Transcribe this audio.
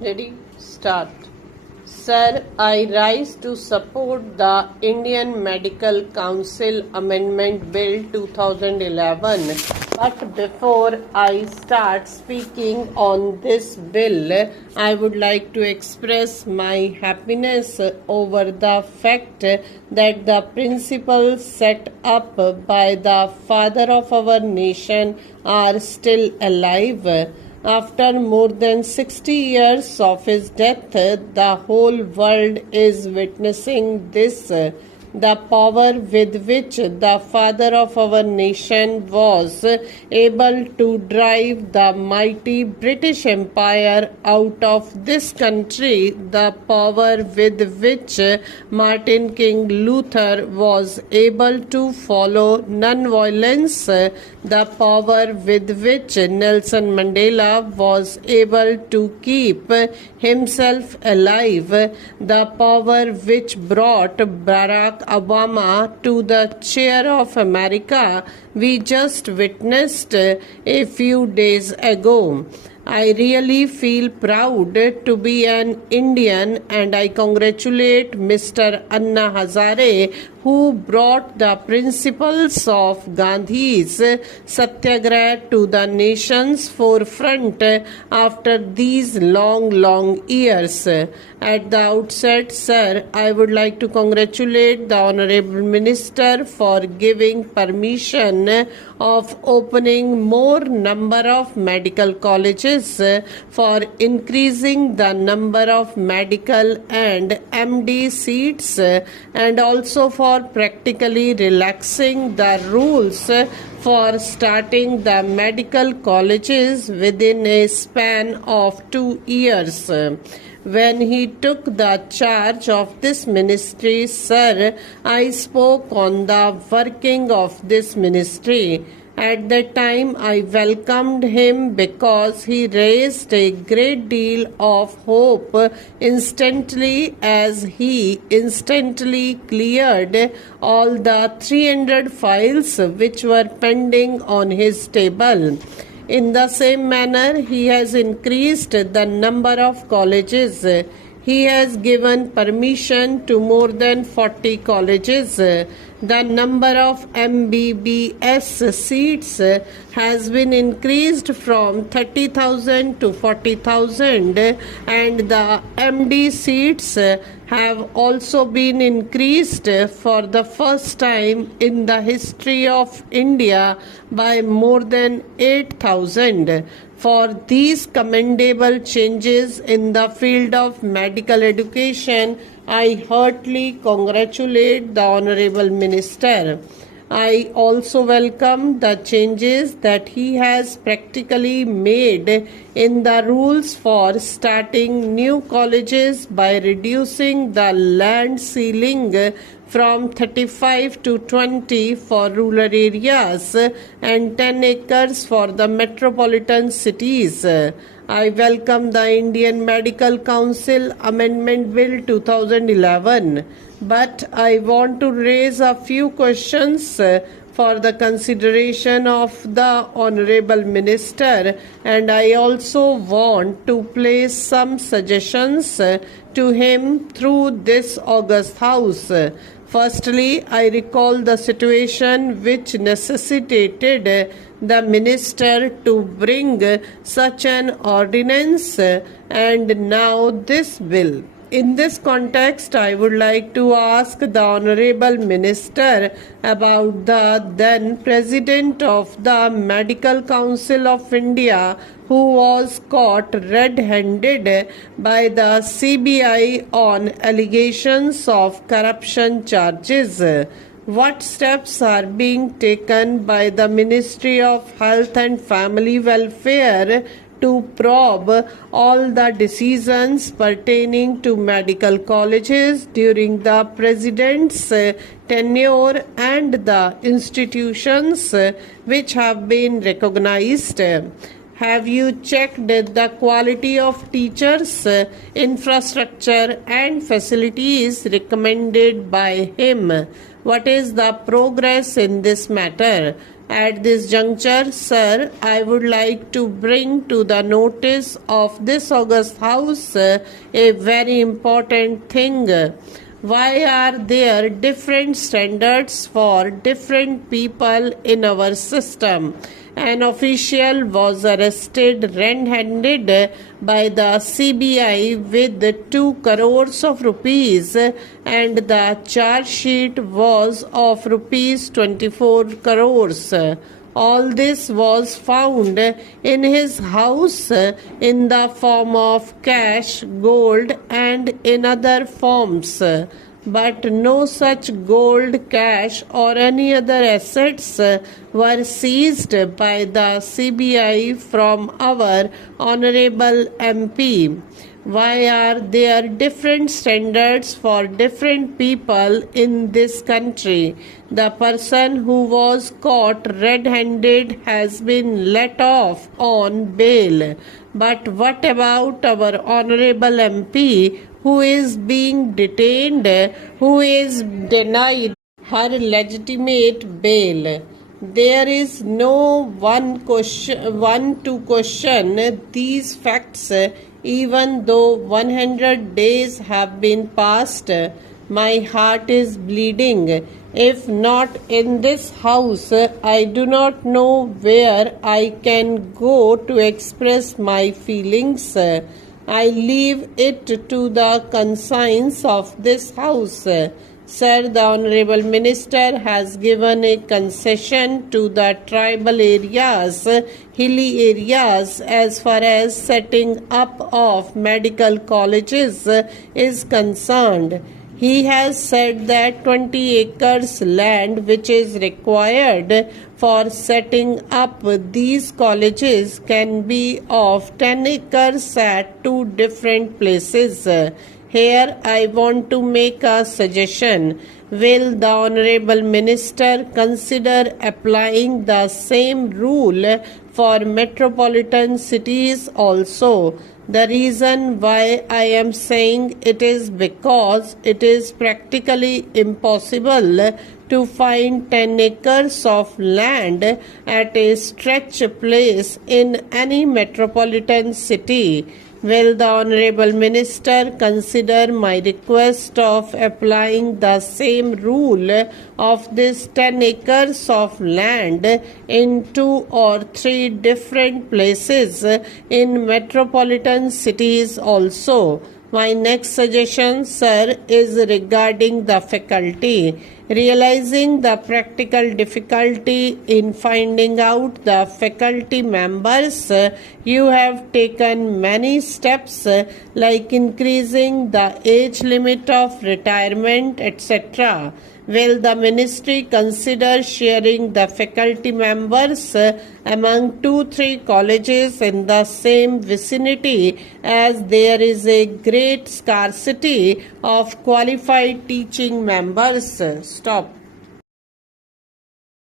Ready? Start. Sir, I rise to support the Indian Medical Council Amendment Bill 2011. But before I start speaking on this bill, I would like to express my happiness over the fact that the principles set up by the father of our nation are still alive. After more than 60 years of his death, the whole world is witnessing this. The power with which the father of our nation was able to drive the mighty British Empire out of this country, the power with which Martin King Luther was able to follow non-violence, the power with which Nelson Mandela was able to keep himself alive, the power which brought Barack Obama to the chair of America, we just witnessed a few days ago. I really feel proud to be an Indian, and I congratulate Mr. Anna Hazare, who brought the principles of Gandhi's Satyagraha to the nation's forefront after these long years. At the outset, sir, I would like to congratulate the Honorable Minister for giving permission of opening more number of medical colleges, for increasing the number of medical and MD seats, and also for practically relaxing the rules for starting the medical colleges within a span of 2 years. When he took the charge of this ministry, sir, I spoke on the working of this ministry. At that time, I welcomed him because he raised a great deal of hope instantly, as he instantly cleared all the 300 files which were pending on his table. In the same manner, he has increased the number of colleges. He has given permission to more than 40 colleges. The number of MBBS seats has been increased from 30,000 to 40,000, and the MD seats have also been increased for the first time in the history of India by more than 8,000. For these commendable changes in the field of medical education, I heartily congratulate the Honorable Minister. I also welcome the changes that he has practically made in the rules for starting new colleges by reducing the land ceiling from 35 to 20 for rural areas and 10 acres for the metropolitan cities. I welcome the Indian Medical Council Amendment Bill 2011, but I want to raise a few questions for the consideration of the Honorable Minister, and I also want to place some suggestions to him through this august house. Firstly, I recall the situation which necessitated the minister to bring such an ordinance, and now this bill. In this context, I would like to ask the Honorable Minister about the then President of the Medical Council of India, who was caught red-handed by the CBI on allegations of corruption charges. What steps are being taken by the Ministry of Health and Family Welfare to probe all the decisions pertaining to medical colleges during the President's tenure and the institutions which have been recognized? Have you checked the quality of teachers, infrastructure and facilities recommended by him? What is the progress in this matter? At this juncture, sir, I would like to bring to the notice of this august house a very important thing. Why are there different standards for different people in our system? An official was arrested red-handed by the CBI with 2 crores of rupees, and the charge sheet was of rupees 24 crores. All this was found in his house in the form of cash, gold, and in other forms. But no such gold, cash, or any other assets were seized by the CBI from our Honorable MP. Why are there different standards for different people in this country? The person who was caught red-handed has been let off on bail. But what about our Honorable MP who is being detained, who is denied her legitimate bail? There is no one to question these facts, even though 100 days have been passed. My heart is bleeding. If not in this house, I do not know where I can go to express my feelings. I leave it to the conscience of this house. Sir, the Honorable Minister has given a concession to the tribal areas, hilly areas, as far as setting up of medical colleges is concerned. He has said that 20 acres land which is required for setting up these colleges can be of 10 acres at 2 different places. Here I want to make a suggestion. Will the Honorable Minister consider applying the same rule for metropolitan cities also? The reason why I am saying it is because it is practically impossible to find 10 acres of land at a stretch place in any metropolitan city. Will the Honorable Minister consider my request of applying the same rule of this 10 acres of land in 2 or 3 different places in metropolitan cities also? My next suggestion, sir, is regarding the faculty. Realizing the practical difficulty in finding out the faculty members, you have taken many steps like increasing the age limit of retirement, etc. Will the ministry consider sharing the faculty members among 2-3 colleges in the same vicinity, as there is a great scarcity of qualified teaching members? Stop.